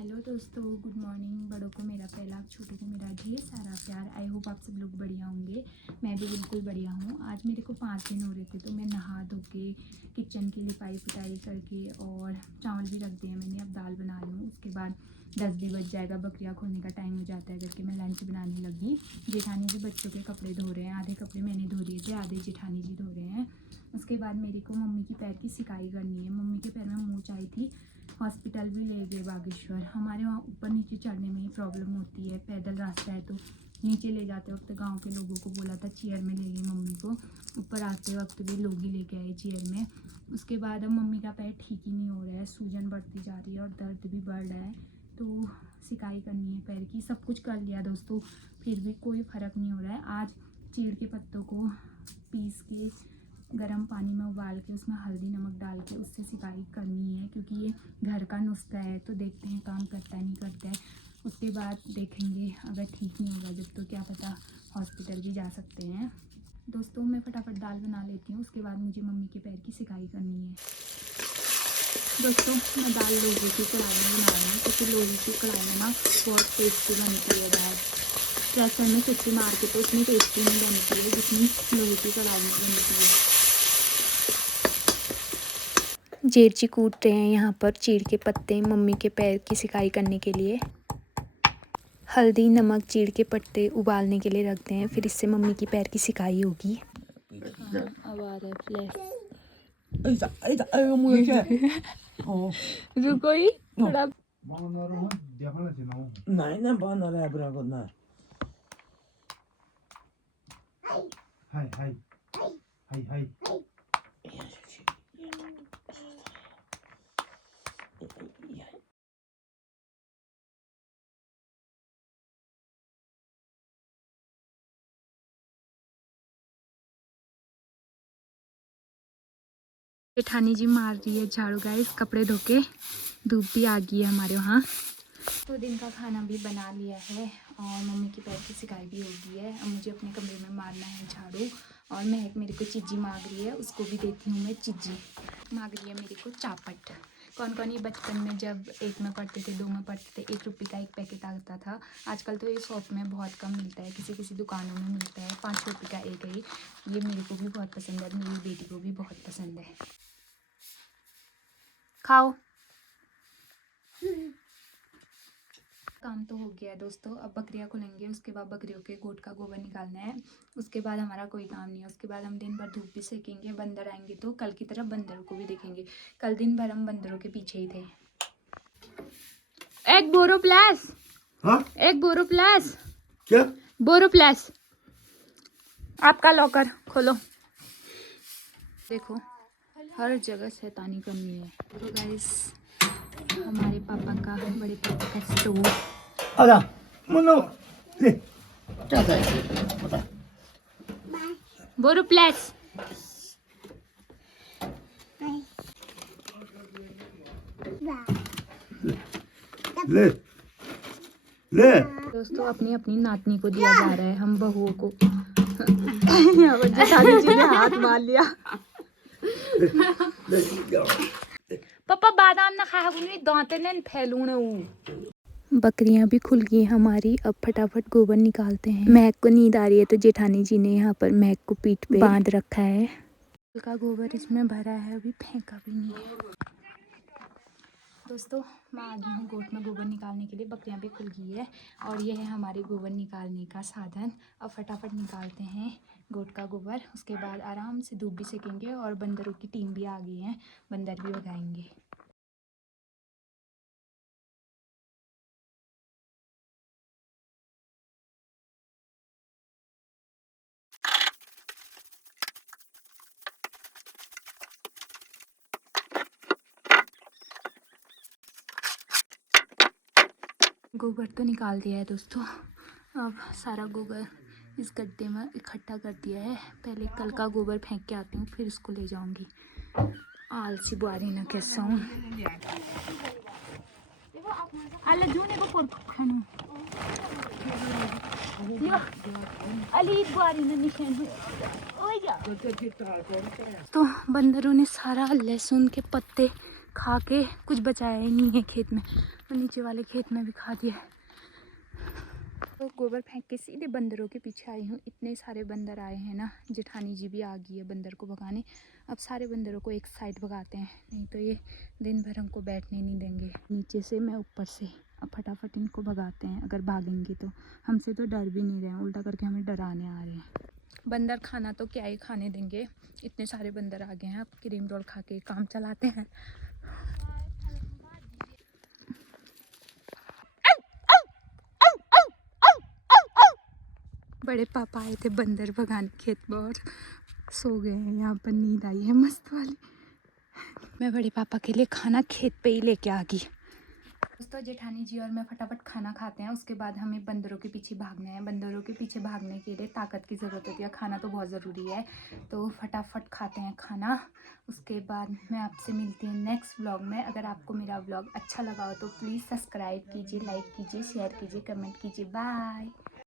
Hello दोस्तों, good morning. बड़ों को मेरा पहला, छोटों को मेरा ढेर सारा प्यार। आई होप आप सब लोग बढ़िया होंगे। मैं भी बिल्कुल बढ़िया हूँ। आज मेरे को 5 दिन हो रहे थे, तो मैं नहा धो के किचन की लिपाई पुताई करके और चावल भी रख दिए मैंने। अब दाल बना लूँ, उसके बाद 10 भी बज जाएगा, बकरियाँ खोलने का टाइम हो जाता है करके मैं लंच बनाने लगी। जेठानी जी बच्चों के कपड़े धो रहे हैं, आधे कपड़े मैंने धो दिए थे, आधे जेठानी जी धो रहे हैं। उसके बाद मेरे को मम्मी की पैर की सिकाई करनी है। मम्मी के पैर में मूंछ आई थी, हॉस्पिटल भी ले गए बागेश्वर। हमारे वहाँ ऊपर नीचे चढ़ने में ही प्रॉब्लम होती है, पैदल रास्ता है तो नीचे ले जाते वक्त गांव के लोगों को बोला था चेयर में ले गई मम्मी को, ऊपर आते वक्त भी लोग ही लेके आए चेयर में। उसके बाद अब मम्मी का पैर ठीक ही नहीं हो रहा है, सूजन बढ़ती जा रही है और दर्द भी बढ़ रहा है, तो सिकाई करनी है पैर की। सब कुछ कर लिया दोस्तों, फिर भी कोई फ़र्क नहीं हो रहा है। आज चीड़ के पत्तों को पीस के गर्म पानी में उबाल के उसमें हल्दी नमक डाल के उससे सिकाई करनी है, क्योंकि ये घर का नुस्खा है। तो देखते हैं काम करता है नहीं करता है, उसके बाद देखेंगे। अगर ठीक नहीं होगा जब तो क्या पता हॉस्पिटल भी जा सकते हैं। दोस्तों मैं फटाफट दाल बना लेती हूँ, उसके बाद मुझे मम्मी के पैर की सिकाई करनी है। दोस्तों मैं दाल लोहे की कढ़ाई में बना रही हूँ, क्योंकि लोहे की कढ़ाई में ना बहुत टेस्टी बनती है दाल। प्रेशर में सीटी मार के तो उतनी टेस्टी नहीं बनती है जितनी लोहे की कढ़ाई में बनती है। जेरची कूट रहे हैं यहाँ पर चीड़ के पत्ते मम्मी के पैर की सिकाई करने के लिए। हल्दी नमक चीड़ के पत्ते उबालने के लिए रखते हैं, फिर इससे मम्मी की पैर की सिकाई होगी। अब आ रहा है फ्लैश। रुको ही थोड़ा। जेठानी जी मार रही है झाड़ू गाइस, कपड़े धो के। धूप भी आ गई है हमारे वहाँ। तो दिन का खाना भी बना लिया है और मम्मी की पैर की सिकाई भी हो गई है। अब मुझे अपने कमरे में मारना है झाड़ू। और महक मेरे को चिज्जी मांग रही है, उसको भी देती हूँ मैं। चिज्जी मांग रही है मेरे को चापट। कौन कौन ये बचपन में जब 1 में पढ़ते थे 2 में पढ़ते थे 1 रुपये का 1 पैकेट आता था। आजकल तो ये शॉप में बहुत कम मिलता है, किसी किसी दुकानों में मिलता है। 5 रुपये का 1 है ये मेरे को भी बहुत पसंद है, मेरी बेटी को भी बहुत पसंद है। खाओ। काम तो हो गया है दोस्तों, अब बकरियां खुलेंगे, उसके बाद बकरियों के गोट का गोबर निकालना है। उसके बाद हमारा कोई काम नहीं है। उसके बाद हम दिन भर धूप भी सेकेंगे। बंदर आएंगे तो कल की तरह बंदरों को भी देखेंगे। कल दिन भर हम बंदरों के पीछे ही थे। एक बोरो प्लस। हाँ? एक बोरो प्लस। क्या बोरो प्लस? आपका लॉकर खोलो। देखो हर जगह शैतानी करनी है। तो गाइस हमारे पापा का, बड़े पापा का स्टोव। बोरो प्लस। ले ले। दोस्तों अपनी अपनी नातनी को दिया जा रहा है, हम बहुओं को। यहाँ पर जेठानी जी ने हाथ मार लिया। पापा बादाम ना खा दांते ने फैलूने। बकरियां भी खुल गई हमारी। अब फटाफट गोबर निकालते हैं। महक को नींद आ रही है, तो जेठानी जी ने यहाँ पर महक को पीठ पे बांध रखा है। का गोबर इसमें भरा है, अभी फेंका भी नहीं है। दोस्तों मैं आ गई हूँ गोट में गोबर निकालने के लिए। बकरियां भी खुल गई है और ये है हमारे गोबर निकालने का साधन। अब फटाफट निकालते हैं गोट का गोबर। उसके बाद आराम से धूप भी सेकेंगे और बंदरों की टीम भी आ गई है, बंदर भी भगाएंगे। गोबर तो निकाल दिया है दोस्तों। अब सारा गोबर इस गड्ढे में इकट्ठा कर दिया है। पहले कल का गोबर फेंक के आती हूँ, फिर इसको ले जाऊंगी। आलसी बुआरी ना कैसा हूँ। तो बंदरों ने सारा लहसुन के पत्ते खा के कुछ बचाया ही नहीं है खेत में, और नीचे वाले खेत में भी खा दिया। तो गोबर फेंक के सीधे बंदरों के पीछे आई हूँ। इतने सारे बंदर आए हैं ना, जेठानी जी भी आ गई है बंदर को भगाने। अब सारे बंदरों को एक साइड भगाते हैं, नहीं तो ये दिन भर हमको बैठने नहीं देंगे। नीचे से मैं ऊपर से, अब फटाफट इनको भगाते हैं। अगर भागेंगे तो हमसे तो डर भी नहीं रहे हैं, उल्टा करके हमें डराने आ रहे हैं। बंदर खाना तो क्या ही खाने देंगे, इतने सारे बंदर आ गए हैं। अब क्रीम रोल खा के काम चलाते हैं। बड़े पापा आए थे बंदर भगाने खेत में और सो गए हैं। यहाँ पर नींद आई है मस्त वाली। मैं बड़े पापा के लिए खाना खेत पे ही लेके आ गई। दोस्तों जेठानी जी और मैं फटाफट खाना खाते हैं, उसके बाद हमें बंदरों के पीछे भागना है। बंदरों के पीछे भागने के लिए ताकत की ज़रूरत होती है, खाना तो बहुत ज़रूरी है। तो फटाफट खाते हैं खाना, उसके बाद मैं आपसे मिलती हूँ नेक्स्ट व्लॉग में। अगर आपको मेरा व्लॉग अच्छा लगा हो तो प्लीज़ सब्सक्राइब कीजिए, लाइक कीजिए, शेयर कीजिए, कमेंट कीजिए। बाय।